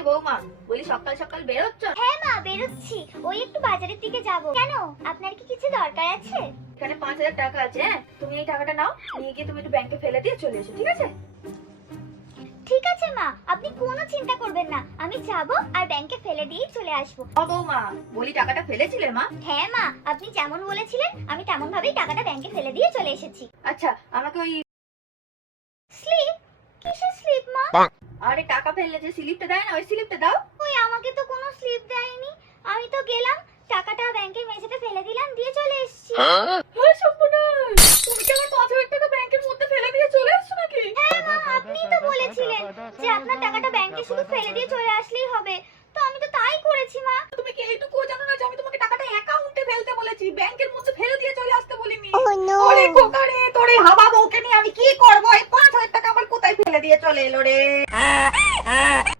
হচ্ছে বৌমা? বলি সকাল সকাল বেরোচ্ছ? হ্যাঁ মা, বেরোচ্ছি। ওই একটু বাজারের দিকে যাব। কেন, আপনার কি কিছু দরকার আছে? এখানে 5,000 টাকা আছে, হ্যাঁ? তুমি এই টাকাটা নাও, নিয়ে গিয়ে তুমি একটু ব্যাংকে ফেলে দিয়ে চলে এসো, ঠিক আছে? ঠিক আছে মা, আপনি কোনো চিন্তা করবেন না, আমি যাব আর ব্যাংকে ফেলে দিয়ে চলে আসবো। ও বৌমা, বলি টাকাটা ফেলেছিলে মা? হ্যাঁ মা, আপনি যেমন বলেছিলেন আমি তেমন ভাবেই টাকাটা ব্যাংকে ফেলে দিয়ে চলে এসেছি। আচ্ছা, আমাকে ওই স্লিপ? কিসের স্লিপ মা? আরে টাকা ফেললে যে স্লিপটা দেয় না, ওই স্লিপটা দাও। ওই আমাকে তো কোনো স্লিপ দেয়নি। আমি তো গেলাম, টাকাটা ব্যাংকের মেঝেতে ফেলে দিলাম, দিয়ে চলে এসেছি। হ্যাঁ সর্বনাশ, তুমি কি আমার 5,000 টাকা ব্যাংকের মধ্যে ফেলে দিয়ে চলে এসছো নাকি? হ্যাঁ মা, আপনিই তো বলেছিলেন যে আপনার টাকাটা ব্যাংকে শুধু ফেলে দিয়ে চলে আসলেই হবে, তো আমি তো তাই করেছি মা। তুমি কি এইটুকুও জানো না যে আমি তোমাকে টাকাটা অ্যাকাউন্টে ফেলতে বলেছি, ব্যাংকের মধ্যে ফেলে দিয়ে চলে আসতে বলিনি? ওরে খোকা রে, তোর এই হাবা বউকে নিয়ে আমি কি করবো? এই 5,000 টাকা আমার কোথায় ফেলে দিয়ে চলে এলো রে?